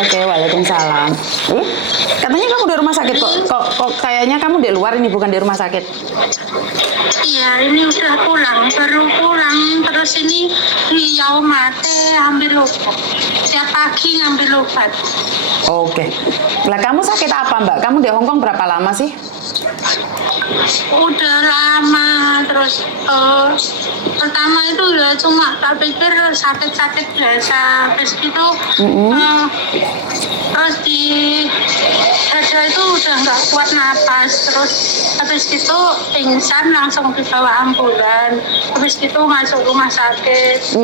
Oke, waalaikumsalam. Katanya kamu di rumah sakit kok kayaknya kamu di luar ini, bukan di rumah sakit. Iya, ini udah baru pulang. Terus ini di Yaumate ambil obat. Tiap pagi ngambil obat. Oke. Lah kamu sakit apa, Mbak? Kamu di Hong Kong berapa lama sih? Udah lama. Terus pertama itu ya cuma tak pikir sakit-sakit biasa. Terus itu terus di dada itu udah nggak kuat napas. Terus habis itu pingsan, langsung dibawa ambulan. Habis itu masuk rumah sakit.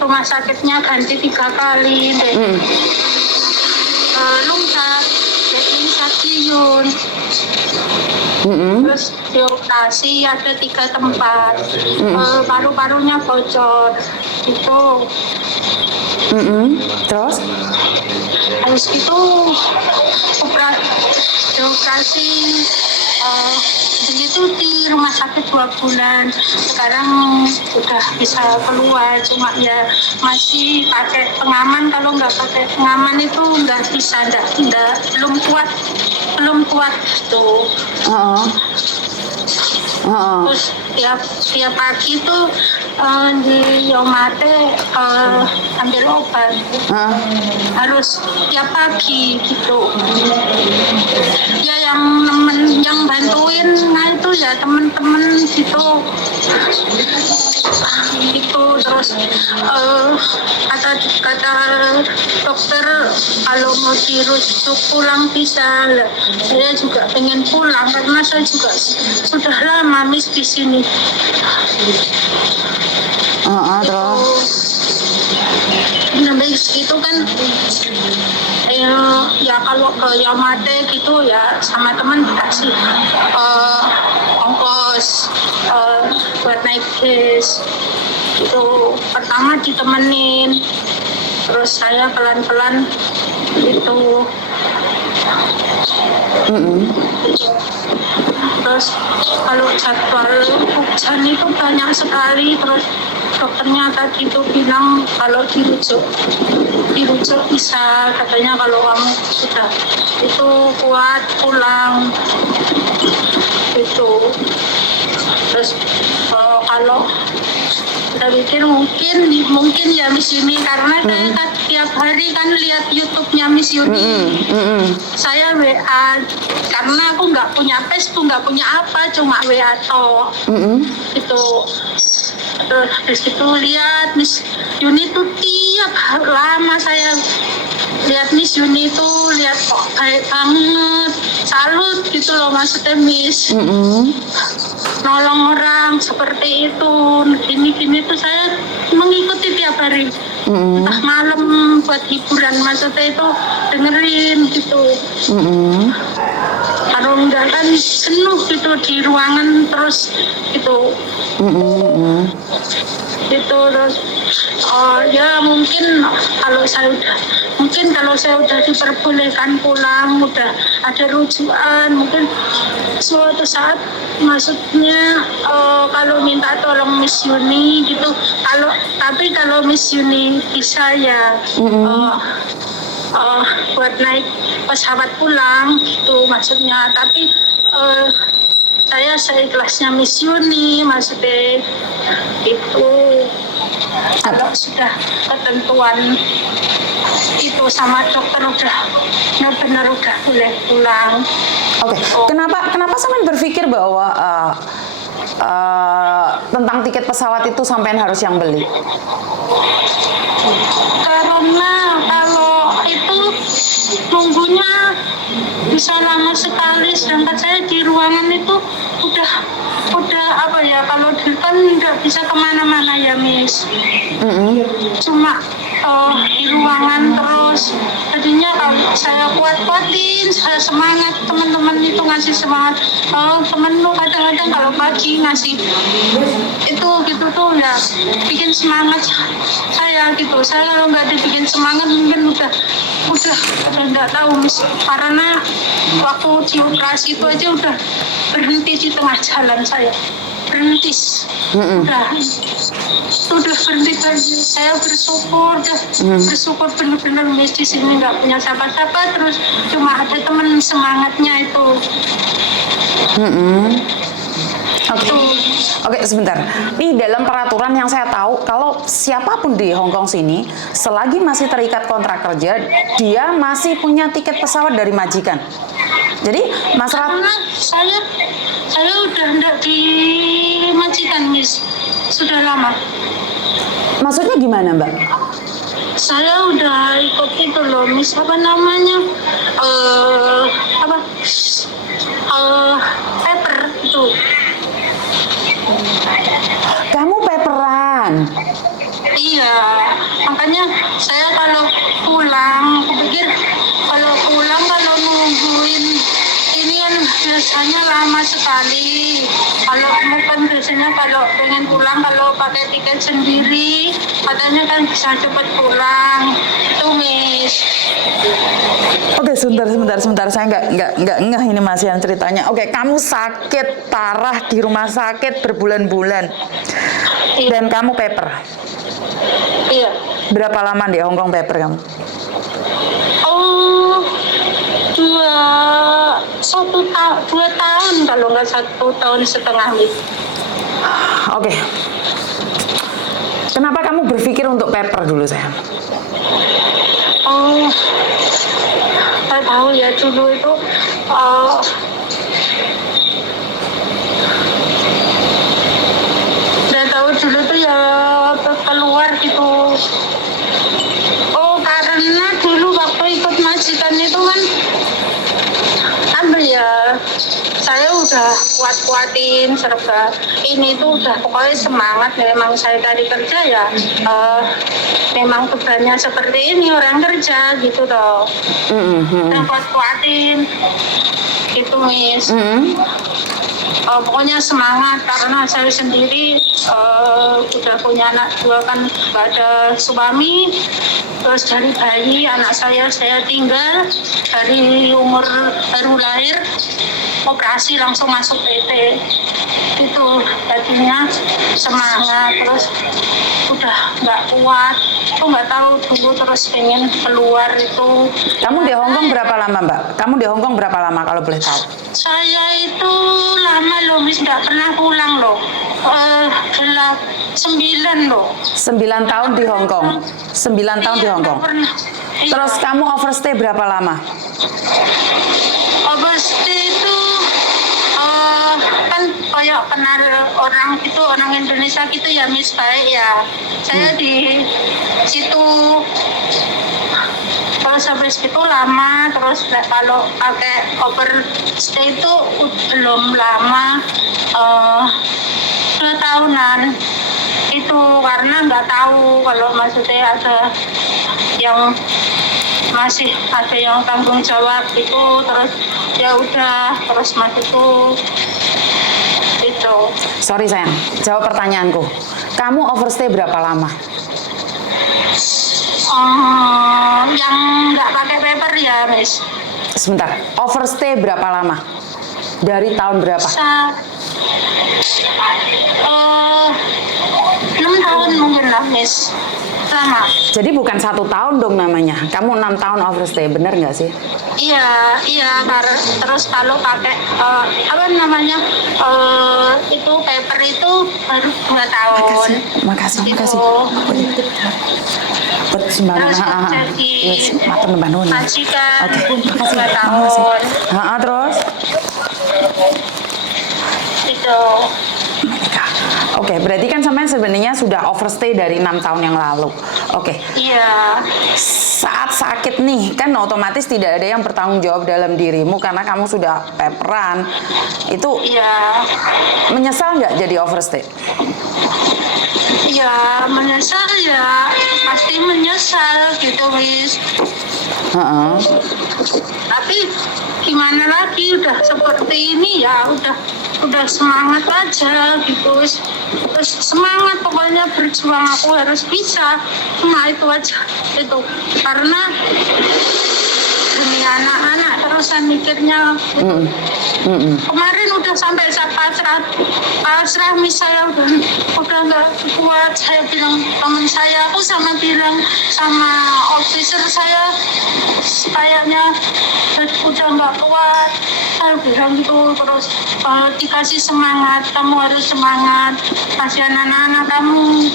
Rumah sakitnya ganti 3 kali. Lungkat, jadi stadion. Terus dioperasi ada 3 tempat. Paru-parunya bocor. Itu. Terus? Habis itu dioperasi begitu di rumah sakit 2 bulan. Sekarang udah bisa keluar, cuma ya masih pakai pengaman. Kalau nggak pakai pengaman itu nggak bisa, belum kuat tuh. Terus tiap pagi tuh di Yaumate ambil obat. Harus tiap pagi gitu. Ya yang bantuin, nah itu ya temen-temen gitu. Itu terus kata dokter kalau mau dirujuk pulang bisa. Saya juga pengen pulang karena saya juga sudah lama Miss di sini. Terus Habis itu kan ya kalau ke Yaumate gitu ya sama teman dikasih ongkos buat naik bis. Itu pertama ditemenin, terus saya pelan-pelan gitu. Terus kalau jadwal hujan itu banyak sekali. Terus dokternya tadi itu bilang kalau dirujuk bisa, katanya kalau kamu sudah itu kuat pulang gitu. Terus kalau kita pikir mungkin ya Miss Yuni, karena saya tiap hari kan lihat YouTube-nya Miss Yuni. Saya WA karena aku nggak punya Facebook, nggak punya apa, cuma WA toh. Itu terus itu lihat Miss Yuni tuh tiap lama saya lihat Miss Yuni tuh, lihat kok baik banget, salut gitu loh maksudnya Miss. Nolong orang seperti itu, gini tuh saya mengikuti tiap hari. Entah malam buat hiburan, maksudnya itu dengerin gitu. Kalau enggak kan penuh gitu di ruangan terus gitu. Itu terus ya mungkin kalau saya udah diperbolehkan pulang, udah ada rujukan, mungkin suatu saat maksudnya kalau minta tolong Miss Yuni gitu. Tapi kalau Miss Yuni bisa ya buat naik pesawat pulang gitu maksudnya. Tapi saya seikhlasnya Miss Yuni maksudnya itu. Kalau sudah ketentuan itu sama dokter udah benar-benar udah boleh pulang. Oke. Kenapa sampean berpikir bahwa tentang tiket pesawat itu sampean harus yang beli? Karena kalau itu nunggunya bisa lama sekali, sedangkan saya di ruangan itu udah apa ya, kalau kan nggak bisa kemana-mana ya Miss. Cuma di ruangan terus. Jadinya kalau saya kuat-kuatin, saya semangat, teman-teman itu ngasih semangat. Temen lu kadang-kadang kalau pagi ngasih itu gitu tuh ya bikin semangat saya gitu. Saya kalau nggak dibikin semangat mungkin udah nggak tahu Miss, karena waktu dioperasi itu aja udah berhenti di tengah jalan, saya berhenti udah sudah berhenti kerja. Saya bersyukur, bersyukur benar-benar Miss di sini nggak punya siapa-siapa, terus cuma ada teman semangatnya itu. Oke. Oke, sebentar. Ini dalam peraturan yang saya tahu, kalau siapapun di Hong Kong sini, selagi masih terikat kontrak kerja, dia masih punya tiket pesawat dari majikan. Jadi, masalah Karena saya udah enggak di majikan, Miss. Sudah lama. maksudnya gimana, Mbak? Saya udah ikut itu loh, Miss, apa namanya? Apa? Paper itu. Kamu paperan. Iya, makanya saya kalau pulang, aku pikir kalau pulang kalau nungguin ini kan biasanya lama sekali. Kalau kan biasanya kalau pengen pulang kalau pakai tiket sendiri, katanya kan bisa cepat pulang. Itu Miss. Oke, sebentar. Saya nggak ngeh ini masih yang ceritanya. Oke, kamu sakit parah di rumah sakit berbulan-bulan. Iya. Dan kamu paper. Iya. Berapa lama di Hong Kong paper kamu? Oh, 2 tahun kalau nggak 1,5 tahun. Oke. Kenapa kamu berpikir untuk paper dulu, sayang? Oh, saya tahu ya dulu itu saya tahu dulu tuh ya keluar gitu. Oh, karena dulu waktu ikut majikan itu kan apa ya, saya udah kuat-kuatin serba ini tuh udah pokoknya semangat. Memang saya dari kerja ya memang bebannya seperti ini orang kerja gitu toh. Saya kuat-kuatin gitu Miss. Pokoknya semangat karena saya sendiri udah punya anak 2 kan, gak ada suami. Terus dari bayi anak saya tinggal dari umur baru lahir, operasi langsung masuk PT. Itu tadinya semangat, terus udah nggak kuat. Aku nggak tahu dulu terus pengen keluar itu. Kamu di Hong Kong berapa lama, Mbak? Kamu di Hong Kong berapa lama kalau boleh tahu? Saya itu lama loh, Miss, nggak pernah pulang loh. 9 loh. 9 tahun di Hong Kong. 9 tahun di Hong Kong. Iya. Terus kamu overstay berapa lama? Overstay itu kan kayak kenal orang itu, orang Indonesia gitu ya Miss, baik ya. Saya di situ. Terus habis itu lama, terus kalau pakai overstay itu belum lama, 2 tahunan. Itu karena nggak tahu kalau maksudnya ada yang masih ada yang tanggung jawab itu, terus ya udah terus itu. Sorry sayang, jawab pertanyaanku. Kamu overstay berapa lama? Yang nggak pakai paper ya Miss. Sebentar, overstay berapa lama? Dari tahun berapa? 6 tahun mungkin lah Miss. Lama. Jadi bukan 1 tahun dong namanya. Kamu 6 tahun overstay, bener nggak sih? Iya. Terus kalau pakai apa namanya itu paper itu baru 2 tahun. Makasih. Terus jadi majikan. Oke, makasih. 2 tahun. Terus? Itu. Oke, berarti kan sampean sebenarnya sudah overstay dari 6 tahun yang lalu. Oke. Iya. Saat sakit nih, kan otomatis tidak ada yang bertanggung jawab dalam dirimu karena kamu sudah paperan. Itu Iya. menyesal nggak jadi overstay? Ya menyesal ya, pasti menyesal gitu Wis. Tapi gimana lagi, udah seperti ini ya udah semangat aja gitu Wis. Terus semangat pokoknya berjuang, aku harus bisa. Cuma itu aja itu, karena demi anak-anak terus saya mikirnya. Kemarin udah sampai saya pasrah mis saya udah nggak kuat. Saya bilang teman saya, aku bilang sama officer saya kayaknya udah nggak kuat. Saya bilang gitu, terus dikasih semangat, kamu harus semangat, kasihan anak-anak kamu.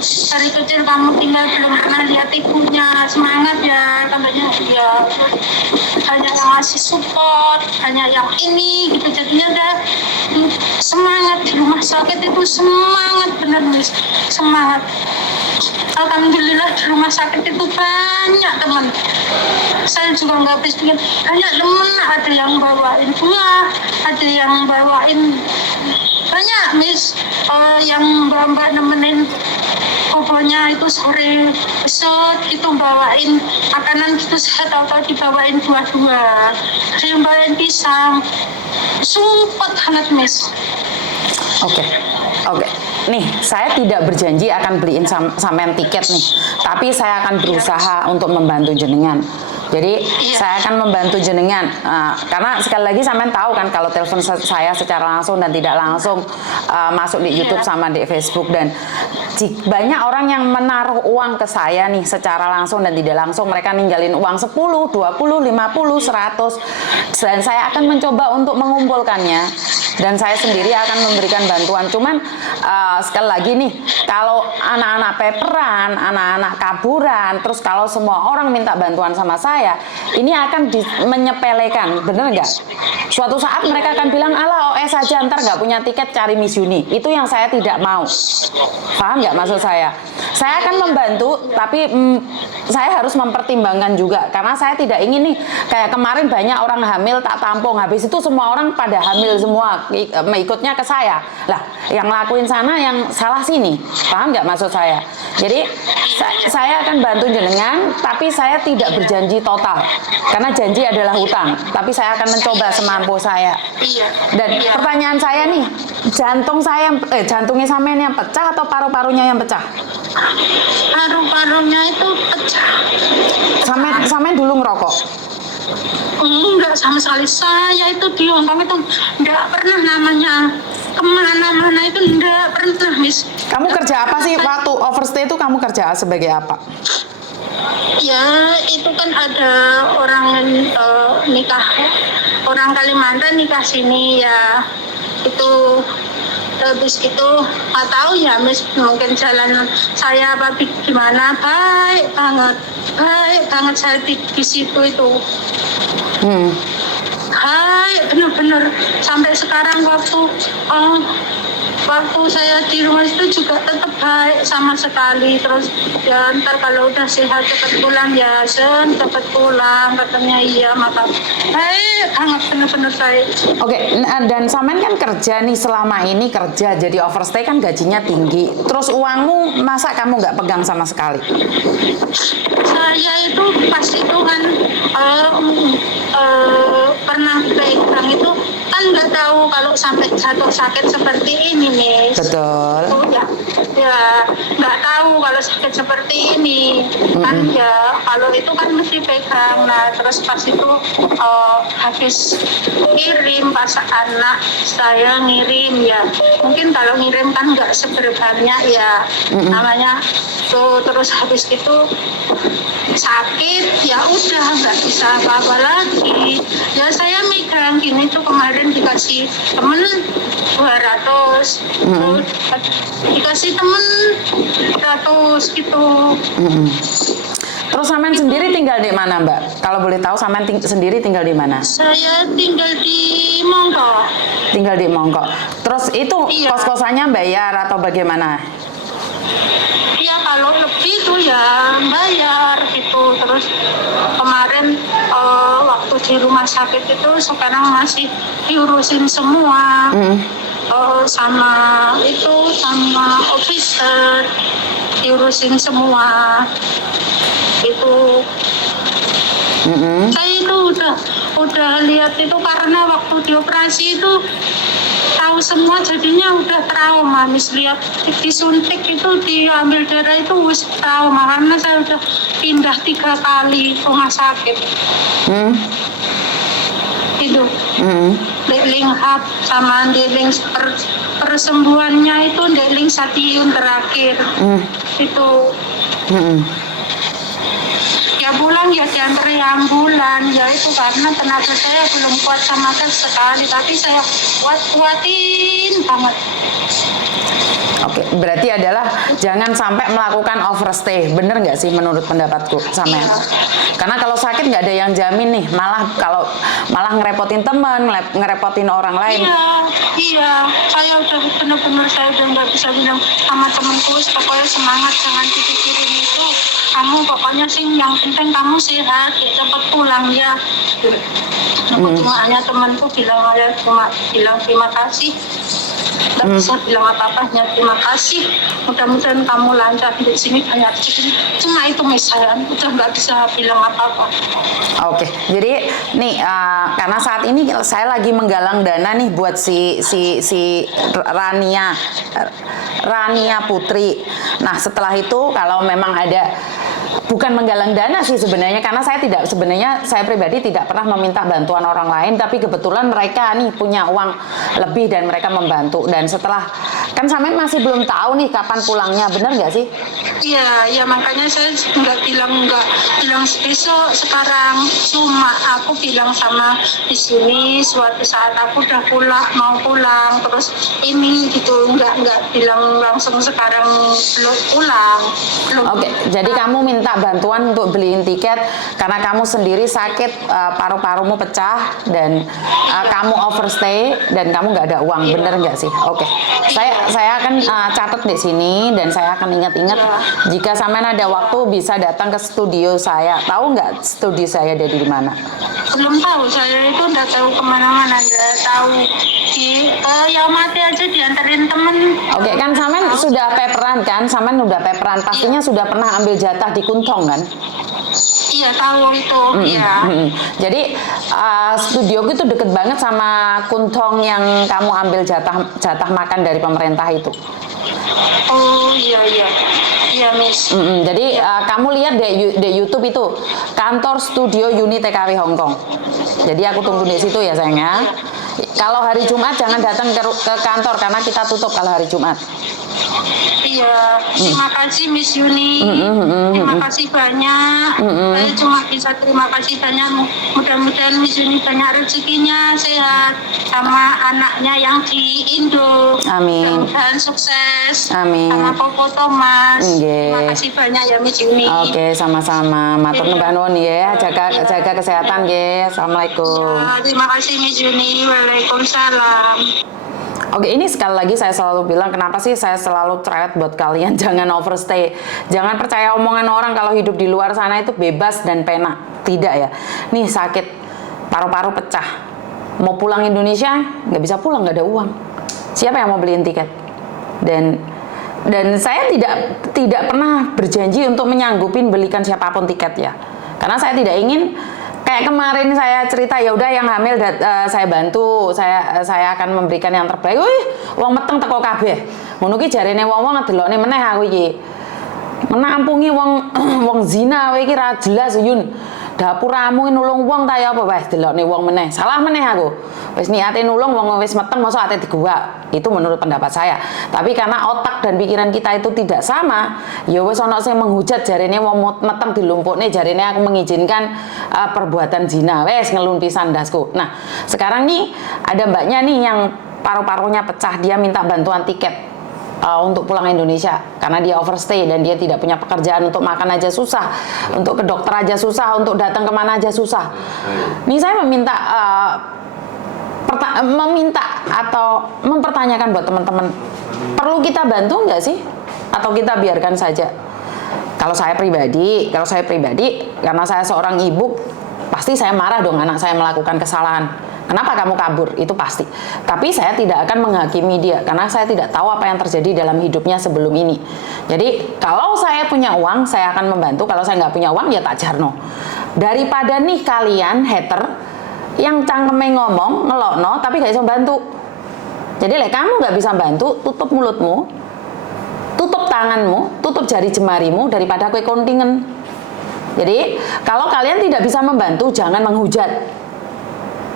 Dari kecil kamu tinggal belum pernah lihat ibunya, semangat ya, katanya dia hanya yang ngasih support, hanya yang ini gitu, jadinya udah semangat di rumah sakit itu semangat bener Miss, semangat. Alhamdulillah di rumah sakit itu banyak teman. Saya juga nggak habis pikir, banyak teman, ada yang bawain buah, ada yang bawain banyak Miss, yang mbak-mbak nemenin pokoknya itu sore besok itu bawain makanan gitu, saya tahu dibawain buah-buah, ada yang bawain pisang, support hangat Miss. Oke. Nih, saya tidak berjanji akan beliin sampean tiket nih, tapi saya akan berusaha untuk membantu jenengan. Jadi saya akan membantu jenengan, karena sekali lagi sampean tahu kan kalau telepon saya secara langsung dan tidak langsung masuk di YouTube sama di Facebook, dan banyak orang yang menaruh uang ke saya nih secara langsung dan tidak langsung, mereka ninggalin uang 10, 20, 50, 100, dan saya akan mencoba untuk mengumpulkannya, dan saya sendiri akan memberikan bantuan. Cuman sekali lagi nih, kalau anak-anak peperan, anak-anak kaburan, terus kalau semua orang minta bantuan sama saya, ini akan menyepelekan, bener nggak? Suatu saat mereka akan bilang, ala OS aja, ntar nggak punya tiket cari Miss Yuni. Itu yang saya tidak mau. Paham nggak maksud saya? Saya akan membantu, tapi saya harus mempertimbangkan juga, karena saya tidak ingin nih, kayak kemarin banyak orang hamil tak tampung, habis itu semua orang pada hamil semua, ikutnya ke saya. Lah, yang ngelakuin sana yang salah sini. Paham nggak maksud saya? Jadi saya akan bantu jenengan, tapi saya tidak berjanji total, karena janji adalah hutang. Tapi saya akan mencoba semampu saya. Dan pertanyaan saya nih, jantungnya sampean yang pecah atau paru-parunya yang pecah? Paru-parunya itu pecah. Sampean dulu ngerokok? Enggak sama sekali. Saya itu di Hongkong itu enggak pernah namanya kemana-mana, itu enggak pernah Miss. Kamu kerja apa sih waktu overstay itu? Kamu kerja sebagai apa? Ya itu kan ada orang nikah, orang Kalimantan nikah sini ya, itu habis itu nggak tahu ya Miss, mungkin jalan saya apa gimana, baik banget saya di situ itu. Hai, benar-benar sampai sekarang waktu saya di rumah itu juga tetap baik sama sekali. Terus ya ntar kalau udah sehat cepat pulang ya, cepat pulang katanya. Iya, maka baik banget, benar-benar baik. Oke, dan sampean kan kerja nih, selama ini kerja jadi overstay kan gajinya tinggi, terus uangmu masa kamu nggak pegang sama sekali? Saya itu pas itu kan pernah pegang itu kan nggak tahu kalau sampai jatuh sakit seperti ini Miss. Betul. Oh, ya nggak tahu kalau sakit seperti ini. Kan ya kalau itu kan mesti pegang. Nah terus pas itu habis ngirim, pas anak saya ngirim ya, mungkin kalau ngirim kan nggak seberbanyak ya, namanya tuh. Terus habis itu sakit, ya udah nggak bisa apa-apa lagi. Ya saya megang gini tuh, kemarin dikasih temen 200, dikasih temen 100 gitu. Terus sampean sendiri tinggal di mana Mbak? Kalau boleh tahu sampean sendiri tinggal di mana? Saya tinggal di Mongkok. Tinggal di Mongkok. Terus itu kos-kosannya bayar atau bagaimana? Ya kalau lebih tuh ya bayar gitu. Terus kemarin waktu di rumah sakit itu sekarang masih diurusin semua. Sama officer diurusin semua itu. Saya itu udah lihat itu, karena waktu dioperasi itu tahu semua, jadinya udah trauma. Lihat disuntik itu, diambil darah itu wis trauma, karena saya udah pindah 3 kali rumah sakit. Hmm. Itu Hmm. deling hap sama deling persembuhannya itu deling stadium terakhir. Itu Hmm. ya pulang ya diantri ambulan, ya itu karena tenaga saya belum kuat sama sekali, tapi saya kuatin banget. Oke, berarti adalah jangan sampai melakukan overstay, bener nggak sih menurut pendapatku sampean? Iya. Karena kalau sakit nggak ada yang jamin nih, malah ngerepotin teman, ngerepotin orang lain. Iya, saya udah benar-benar saya udah nggak bisa bilang sama temanku, pokoknya semangat, jangan dipikirin itu. Kamu pokoknya sih yang penting kamu sehat, ya cepat pulang ya. Cuma hanya temanku bilang terima kasih. Nggak bisa bilang apa-apa, hanya terima kasih. Mudah-mudahan kamu lancar di sini banyak rezeki. Cuma itu misalnya, udah nggak bisa bilang apa-apa. Oke, jadi nih karena saat ini saya lagi menggalang dana nih buat si Rania Putri. Nah setelah itu kalau memang ada, bukan menggalang dana sih sebenarnya, karena saya pribadi tidak pernah meminta bantuan orang lain, tapi kebetulan mereka nih punya uang lebih dan mereka membantu. Dan setelah, kan sampean masih belum tahu nih kapan pulangnya, bener nggak sih? Iya, makanya saya nggak bilang besok sekarang, cuma aku bilang sama di sini suatu saat aku udah mau pulang, terus ini gitu, nggak bilang langsung sekarang belum pulang. Oke, jadi kamu minta bantuan untuk beliin tiket karena kamu sendiri sakit, paru-parumu pecah dan kamu overstay dan kamu nggak ada uang, bener nggak sih? Oke, saya akan catat di sini dan saya akan ingat-ingat. Jika sampean ada waktu bisa datang ke studio saya. Tahu nggak studio saya ada di mana? Belum tahu, saya itu nggak tahu kemana-mana, nggak tahu. Ya mati aja diantarin temen. Oke, kan sampean sudah peperan kan? Sampean udah peperan, pastinya sudah pernah ambil jatah di Kuntong kan? Iya tahu itu, iya. Jadi studioku itu deket banget sama Kuntong yang kamu ambil jatah makan dari pemerintah itu. Oh iya, Miss. Jadi kamu lihat di YouTube itu kantor studio unit TKW Hongkong. Jadi aku tunggu di situ ya sayang ya. Kalau hari Jumat jangan datang ke kantor karena kita tutup kalau hari Jumat. Iya, terima kasih Miss Yuni. Terima kasih banyak. Saya cuma bisa terima kasih banyak. Mudah-mudahan Miss Yuni banyak rezekinya, sehat, sama anaknya yang di Indo. Amin. Mudah-mudahan sukses. Amin. Sama Koko Thomas. Nggih. Terima kasih banyak ya Miss Yuni. Oke, sama-sama. Matur nuwun nuwun ya. Jaga kesehatan nggih. Assalamualaikum. Ya, terima kasih Miss Yuni. Waalaikumsalam. Oke, ini sekali lagi saya selalu bilang, kenapa sih saya selalu cerewet buat kalian, jangan overstay. Jangan percaya omongan orang kalau hidup di luar sana itu bebas dan pena. Tidak ya. Nih sakit, paru-paru pecah. Mau pulang Indonesia, nggak bisa pulang, nggak ada uang. Siapa yang mau beliin tiket? Dan saya tidak pernah berjanji untuk menyanggupin belikan siapapun tiket ya. Karena saya tidak ingin kayak kemarin saya cerita, ya udah yang hamil saya bantu, saya akan memberikan yang terbaik. Wih, wong meteng teko kabeh. Ngono ki jarene wong-wong ngedelokne meneh aku iki. Menampungi wong zina kowe iki ra jelas Yun. Dapuramu nulung wong ta ya apa wae delokne wong meneh. Salah meneh aku. Wis niate nulung wong wis meteng mosok ate digowak. Itu menurut pendapat saya. Tapi karena otak dan pikiran kita itu tidak sama, ya wis ana sing menghujat jarene wong meteng dilumpukne jarene aku mengizinkan perbuatan zina. Wis ngelun pisan ndasku. Nah, sekarang nih ada mbaknya nih yang paru-parunya pecah, dia minta bantuan tiket untuk pulang Indonesia karena dia overstay dan dia tidak punya pekerjaan, untuk makan aja susah, untuk ke dokter aja susah, untuk datang kemana aja susah. Nih saya meminta atau mempertanyakan buat teman-teman, perlu kita bantu nggak sih atau kita biarkan saja? Kalau saya pribadi karena saya seorang ibu, pasti saya marah dong anak saya melakukan kesalahan. Kenapa kamu kabur? Itu pasti. Tapi saya tidak akan menghakimi dia karena saya tidak tahu apa yang terjadi dalam hidupnya sebelum ini. Jadi kalau saya punya uang, saya akan membantu. Kalau saya nggak punya uang, ya tak jarno. Daripada nih kalian hater yang cangkeme ngomong, ngelokno, tapi nggak bisa bantu. Jadi kamu nggak bisa bantu, tutup mulutmu, tutup tanganmu, tutup jari jemarimu daripada kue kontingen. Jadi kalau kalian tidak bisa membantu, jangan menghujat.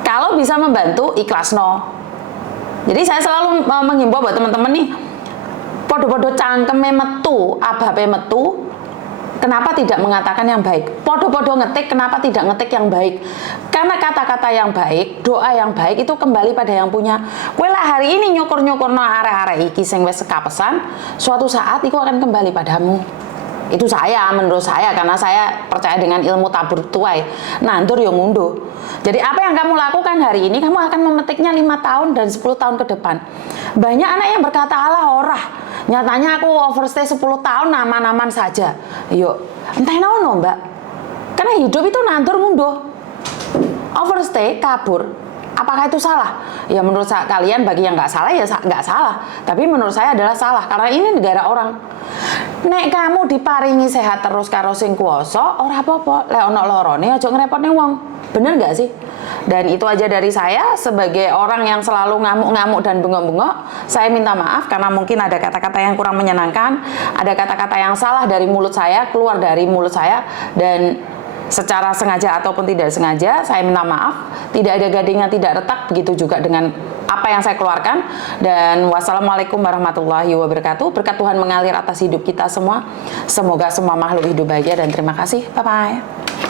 Kalau bisa membantu, ikhlas no. Jadi saya selalu menghimbau buat teman-teman nih, podo-podo cangkeme metu, ababe metu, kenapa tidak mengatakan yang baik? Podo-podo ngetik, kenapa tidak ngetik yang baik? Karena kata-kata yang baik, doa yang baik itu kembali pada yang punya. Kowe lah hari ini nyukur-nyukurno arek-arek iki sing wis kapesan, suatu saat itu akan kembali padamu. Itu menurut saya, karena saya percaya dengan ilmu tabur tuai. Nandur yang ngunduh. Jadi apa yang kamu lakukan hari ini, kamu akan memetiknya 5 tahun dan 10 tahun ke depan. Banyak anak yang berkata, alah orah, nyatanya aku overstay 10 tahun aman-aman saja. Yuk, entah naon mbak. Karena hidup itu nandur ngunduh. Overstay, kabur. Apakah itu salah? Ya menurut kalian, bagi yang nggak salah ya nggak salah. Tapi menurut saya adalah salah, karena ini negara orang. Nek kamu diparingi sehat terus karo sing kuwasa, ora apa-apa. Lek ana lorone aja ngrepotne wong. Bener nggak sih? Dan itu aja dari saya sebagai orang yang selalu ngamuk-ngamuk dan bengok-bengok. Saya minta maaf karena mungkin ada kata-kata yang kurang menyenangkan, ada kata-kata yang salah dari mulut saya, keluar dari mulut saya, dan secara sengaja ataupun tidak sengaja saya minta maaf. Tidak ada gading yang tidak retak, begitu juga dengan apa yang saya keluarkan. Dan wassalamualaikum warahmatullahi wabarakatuh. Berkat Tuhan mengalir atas hidup kita semua. Semoga semua makhluk hidup bahagia dan terima kasih. Bye bye.